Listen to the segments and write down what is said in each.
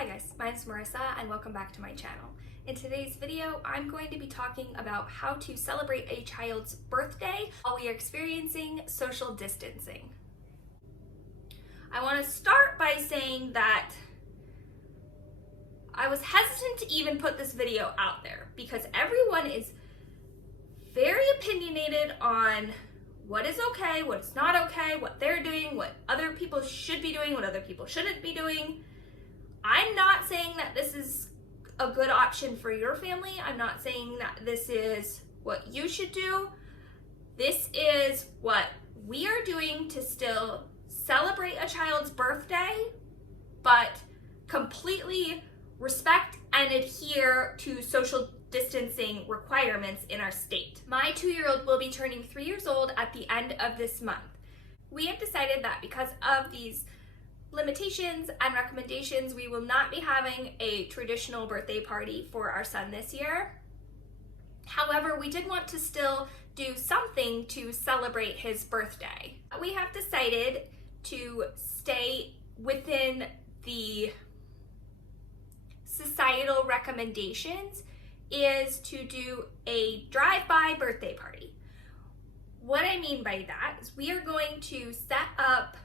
Hi guys, my name is Marissa and welcome back to my channel. In today's video, I'm going to be talking about how to celebrate a child's birthday while we are experiencing social distancing. I want to start by saying that I was hesitant to even put this video out there because everyone is very opinionated on what is okay, what is not okay, what they're doing, what other people should be doing, what other people shouldn't be doing. I'm not saying that this is a good option for your family. I'm not saying that this is what you should do. This is what we are doing to still celebrate a child's birthday, but completely respect and adhere to social distancing requirements in our state. My 2-year-old will be turning 3 years old at the end of this month. We have decided that because of these limitations and recommendations, we will not be having a traditional birthday party for our son this year. However, we did want to still do something to celebrate his birthday. We have decided to stay within the societal recommendations is to do a drive-by birthday party. What I mean by that is we are going to set up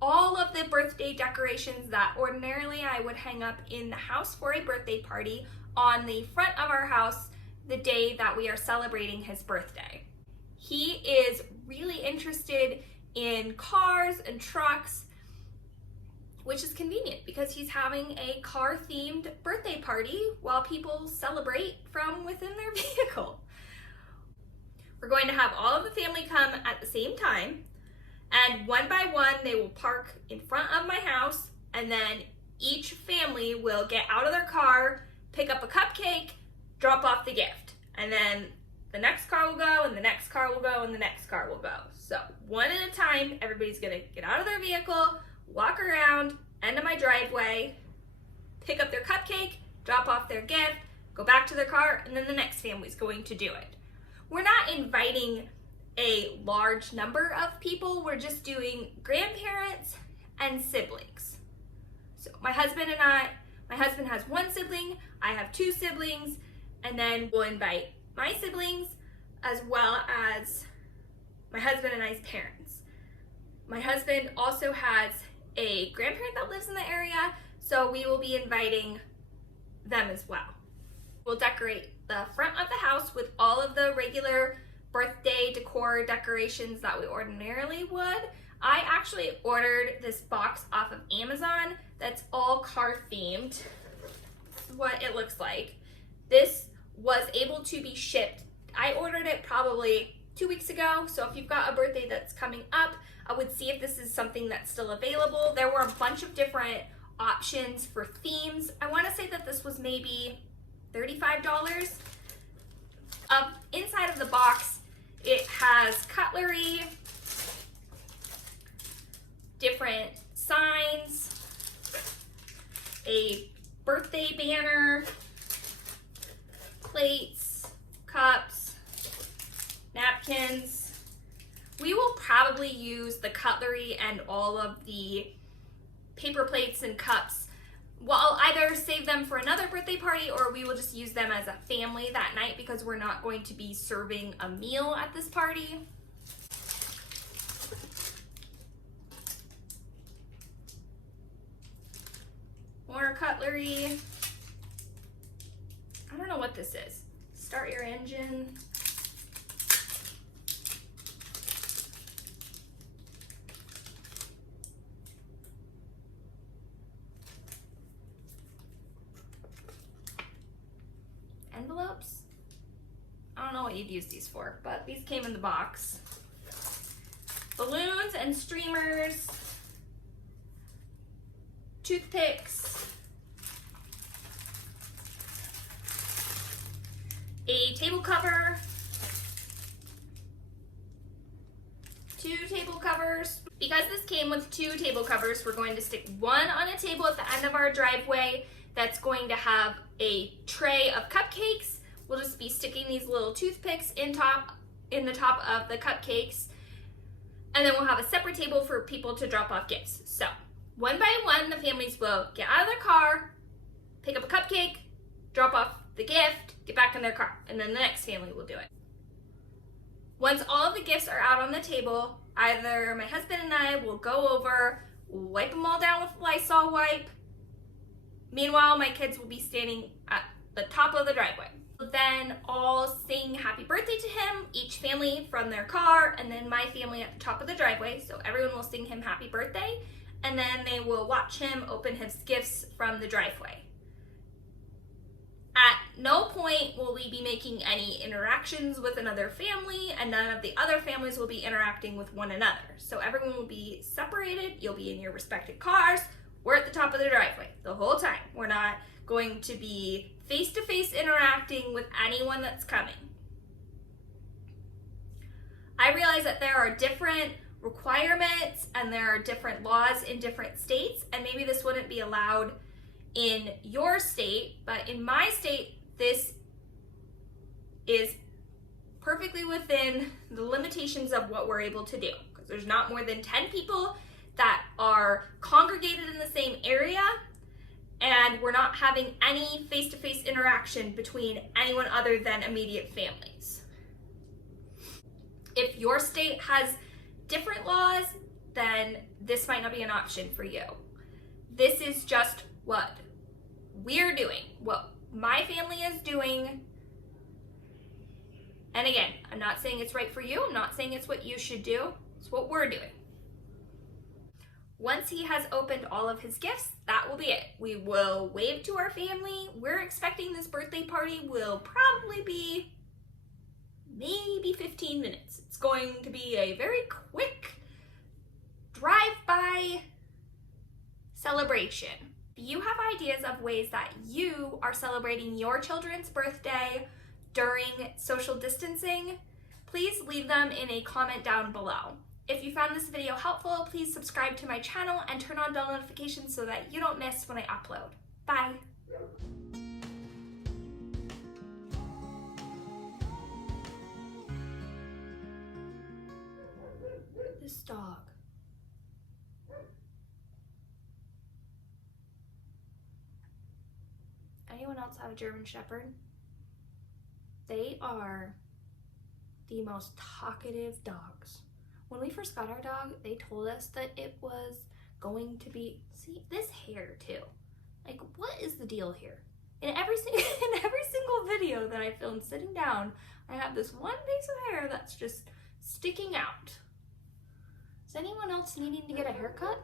all of the birthday decorations that ordinarily I would hang up in the house for a birthday party on the front of our house the day that we are celebrating his birthday. He is really interested in cars and trucks, which is convenient because he's having a car-themed birthday party while people celebrate from within their vehicle. We're going to have all of the family come at the same time, and one by one they will park in front of my house, and then each family will get out of their car, pick up a cupcake, drop off the gift, and then the next car will go, and the next car will go, and the next car will go. So one at a time, everybody's gonna get out of their vehicle, walk around, end of my driveway, pick up their cupcake, drop off their gift, go back to their car, and then the next family's going to do it. We're not inviting a large number of people, we're just doing grandparents and siblings. So my husband has one sibling, I have 2 siblings, and then we'll invite my siblings as well as my husband and I's parents. My husband also has a grandparent that lives in the area, so we will be inviting them as well. We'll decorate the front of the house with all of the regular birthday decor decorations that we ordinarily would. I actually ordered this box off of Amazon that's all car themed. This is what it looks like. This was able to be shipped. I ordered it probably 2 weeks ago, so if you've got a birthday that's coming up, I would see if this is something that's still available. There were a bunch of different options for themes. I want to say that this was maybe $35. Inside of the box, it has cutlery, different signs, a birthday banner, plates, cups, napkins. We will probably use the cutlery and all of the paper plates and cups. Well, I'll either save them for another birthday party or we will just use them as a family that night because we're not going to be serving a meal at this party. More cutlery. I don't know what this is. Start your engine. Envelopes. I don't know what you'd use these for, but these came in the box. Balloons and streamers, toothpicks, a table cover, 2 table covers. Because this came with 2 table covers, we're going to stick one on a table at the end of our driveway that's going to have a tray of cupcakes. We'll just be sticking these little toothpicks in the top of the cupcakes. And then we'll have a separate table for people to drop off gifts. So one by one, the families will get out of their car, pick up a cupcake, drop off the gift, get back in their car, and then the next family will do it. Once all of the gifts are out on the table, either my husband and I will go over, wipe them all down with Lysol wipe. Meanwhile, my kids will be standing at the top of the driveway. Then all sing happy birthday to him, each family from their car, and then my family at the top of the driveway. So everyone will sing him happy birthday, and then they will watch him open his gifts from the driveway. At no point will we be making any interactions with another family, and none of the other families will be interacting with one another. So everyone will be separated. You'll be in your respective cars. We're at the top of the driveway the whole time. We're not going to be face-to-face interacting with anyone that's coming. I realize that there are different requirements and there are different laws in different states, and maybe this wouldn't be allowed in your state, but in my state, this is perfectly within the limitations of what we're able to do, because there's not more than 10 people that are congregated in the same area, and we're not having any face-to-face interaction between anyone other than immediate families. If your state has different laws, then this might not be an option for you. This is just what we're doing, what my family is doing. And again, I'm not saying it's right for you. I'm not saying it's what you should do. It's what we're doing. Once he has opened all of his gifts, that will be it. We will wave to our family. We're expecting this birthday party will probably be maybe 15 minutes. It's going to be a very quick drive-by celebration. If you have ideas of ways that you are celebrating your children's birthday during social distancing, please leave them in a comment down below. If you found this video helpful, please subscribe to my channel and turn on bell notifications so that you don't miss when I upload. Bye! This dog. Anyone else have a German Shepherd? They are the most talkative dogs. When we first got our dog, they told us that it was going to be, see, this hair too. Like, what is the deal here? In every single video that I filmed sitting down, I have this one piece of hair that's just sticking out. Is anyone else needing to get a haircut?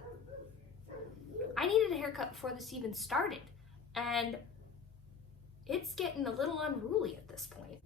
I needed a haircut before this even started, and it's getting a little unruly at this point.